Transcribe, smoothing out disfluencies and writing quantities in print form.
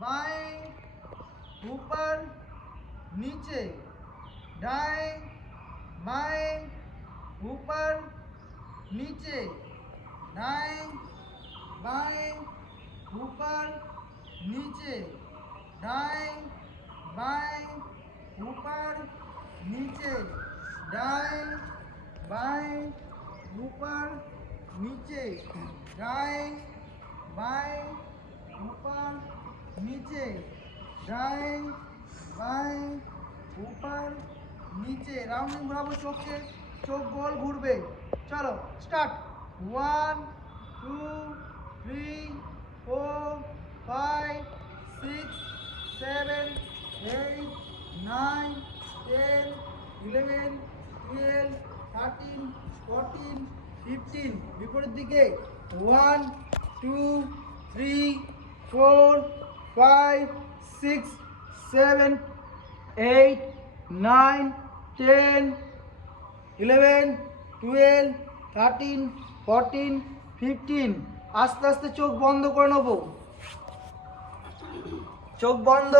बाएं, ऊपर नीचे, दाएं बाएं, ऊपर नीचे, दाएं बाएं, ऊपर नीचे, दाएं बाएं, ऊपर नीचे, दाएं बाएं, ऊपर नीचे, दाएं बाएं, ऊपर नीचे, दाएं बाएं, ऊपर नीचे। राउंडिंग घुराबो चोख के, चोख गोल घुरबे। चलो स्टार्ट। 1 2 3 4 5 6 7 8 9 10 11 12 13 14 15। বিপরীত দিকে 1 2 3 4 5 6 7 8 9 10 11 12 13 14 15। আস্তে আস্তে চোখ বন্ধ করে নেব, চোখ বন্ধ।